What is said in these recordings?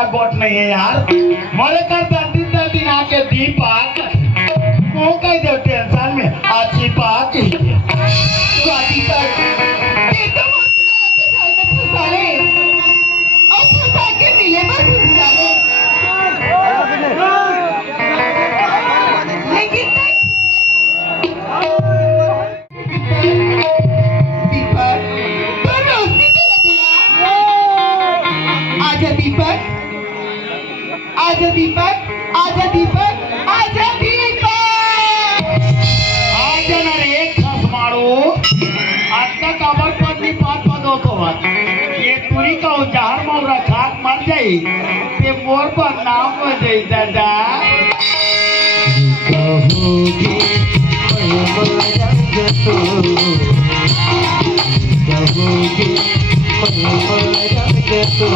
का गोट नहीं है यार। मोरे कर दिन आके दीपक वो कह दो टेंशन में अच्छी बात ही मिले आजा दीपक, आजा दीपक, आजा दीपक, आजा ना रे खस मारो आता काबर पत्नी पात पदो तो ये तुरी का उजार मोर रखा मर जाई ते मोर पर नाम हो जाई दादा कहोगे मैं मरेंगे तो कहोगे मैं मरेंगे तो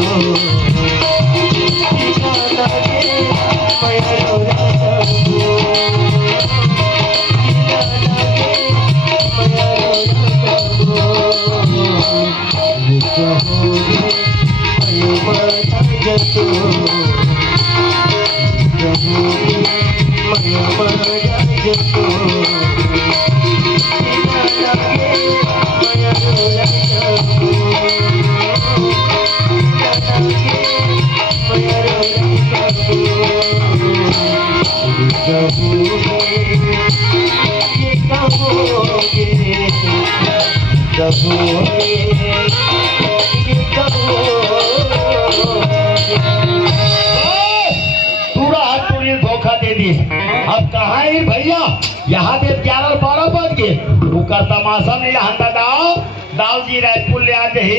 धोखा दे दी। अब कहा है भैया यहाँ पे 11-12 बज गए रुकर तमाशा में यहाँ दाओ दाऊ जी रायपुर ले आ गए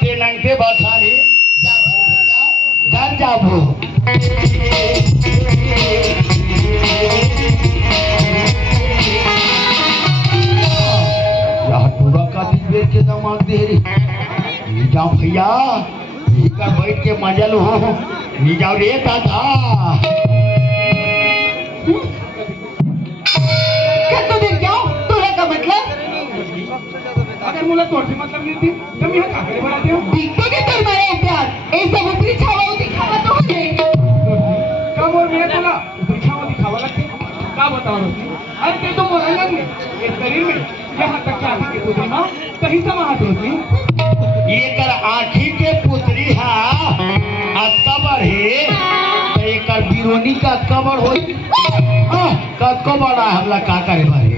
ते नंगे बखानी घर जाबो यहाँ पूरा का दिन के दामाद दे रे जाओ भैया कर बैठ के मजा लो जाओ रे दादा अगर मुला तोड़ने मतलब नहीं थी तो मैं काकड़े बनाते हो दीपक के तर मारे प्यार ऐसा ऊपरी छावा दिखावा तो हो जाएगा कब और मैं बोला ऊपरी छावा दिखावा लगती क्या बताओ अरे ते तो मोरा लग एक शरीर में यहाँ तक कि आँखी के पुत्री माँ कहीं समाहत होती ये कर आँखी के पुत्री है कबर है ये कर बिरोनी का कबर हो कबर हमला का करे बारे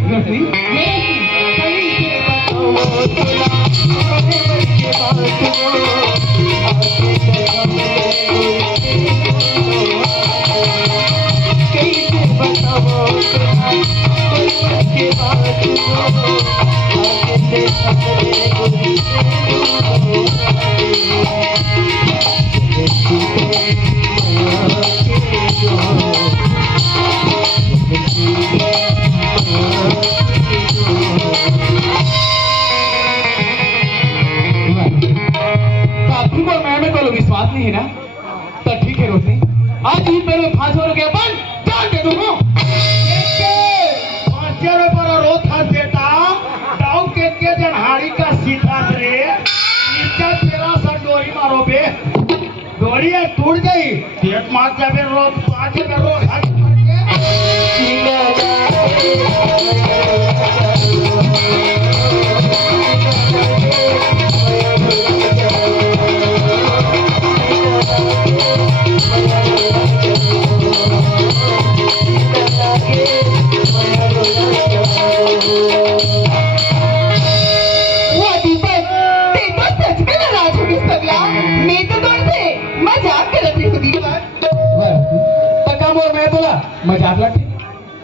विश्वास नहीं है ना तो ठीक है रोशनी आज ही मेरे फांसी हो गया बन जान दे दूं फांसी पर रोत था बेटा दाऊ के जनहारी का सीधा रे नीचे तेरा सर डोरी मारो बे डोरी टूट गई पेट मार जाबे रोज 5 में रोज हाथ मजाक लगे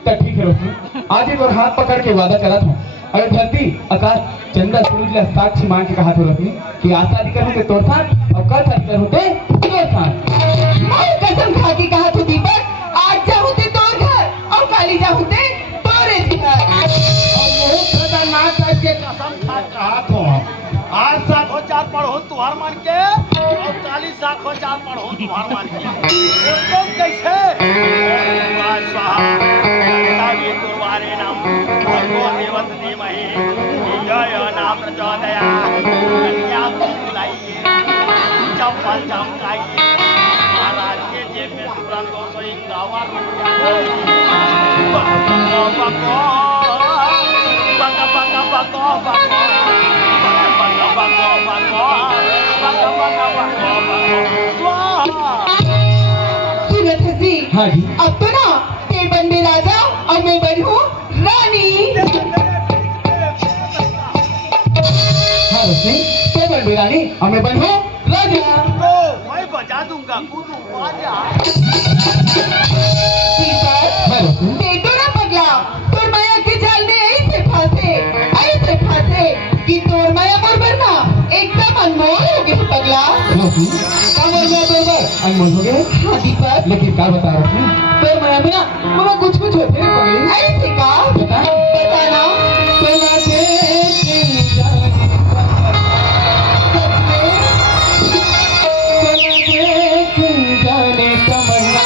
तो ठीक है रोशनी आज एक और हाथ पकड़ के वादा करा था अगर धरती आकाश चंद्र सूरज साक्षी मान के कहा था रोशनी कि आज शादी करूँ के तोड़ साथ और कल शादी करूँ ते तोड़ साथ मैं कसम खा के कहा था दीपक आज चाहूँ ते तोड़ घर और काली चाहूँ ते तोरे घर और बहुत खतरनाक करके कसम खा कहा तो आज साखो चार पढ़ो तुहार मान के और 40 साखो चार पढ़ो तुहार मान के तो कैसे स्वाहा तुम्हारे नाम भगवो देवस देमहि जय नाम प्रचोदया कन्या बुलाइए चप्पल चमकाइए सुनत हसी हाँ जी अब तो ना ते बन में राजा और मैं बन हूँ रानी। हाँ रोशनी तो बन भी रानी और मैं बन हूँ राजा। मैं बजा दूंगा कूदू बाजा। दीपक हाँ रोशनी ते तो ना पगला तोर माया के जाल में ऐसे फांसे कि तोर माया बरबर ना एकदम अनमोल हो गए पगला। रोशनी कामर में बराबर अनमोल हो गए। हाँ दीपक लेकिन क्या बता रोशनी फिर मैं अभी ना मुझे कुछ कुछ होते हैं पगली। ऐसे का बता बताना। सुना दे जाने जाने तमन्ना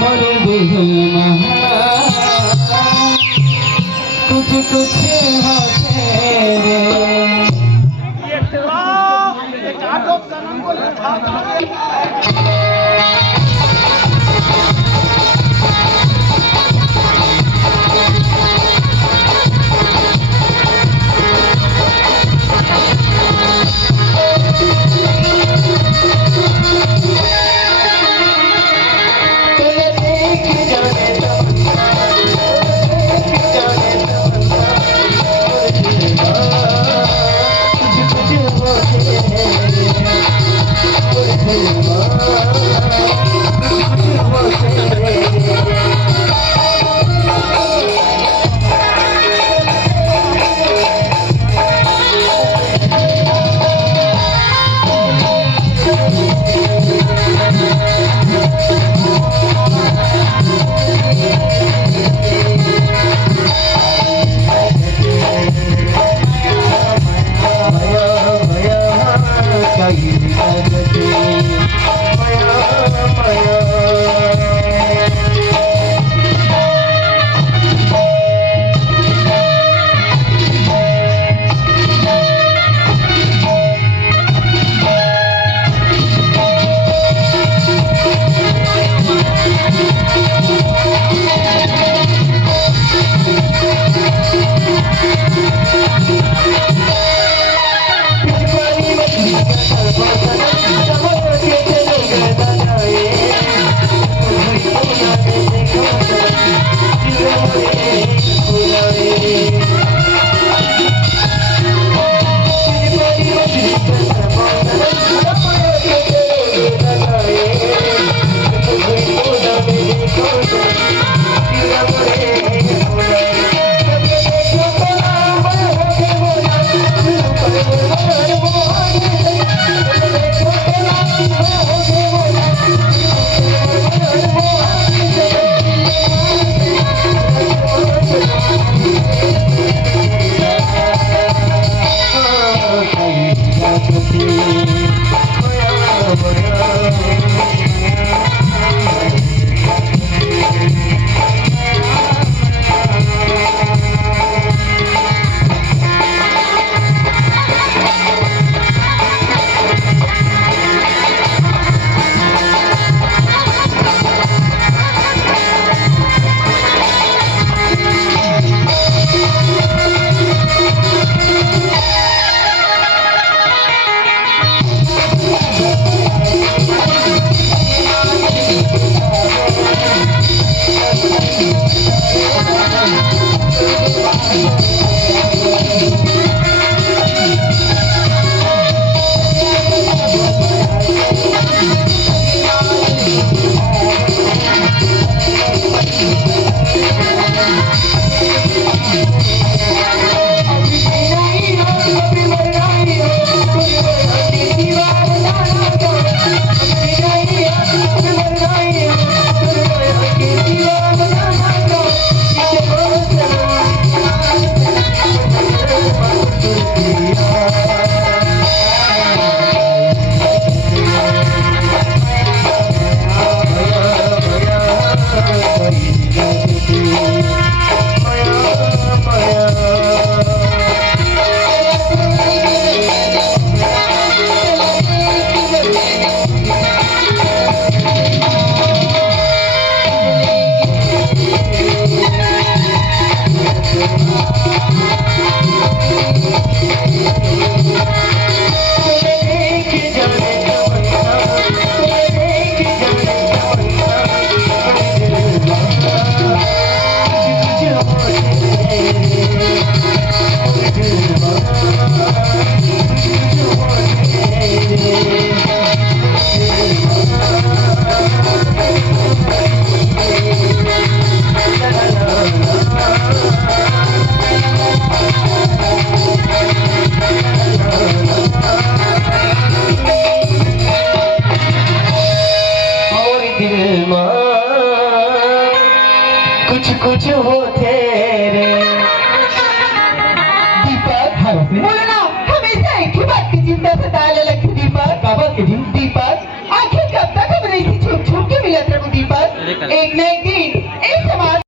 मर दिल कुछ कुछ होते रे। ये काटो सनम को लिखा था। कुछ होते रे। दीपक हाँ रोशनी बोलो ना, हमेशा एक ही बात की चिंता सताने लगी दीपक। का बात की जी? दीपक आखिर कब तक हम ऐसी छुप छुप के मिलत रहूं दीपक? एक न एक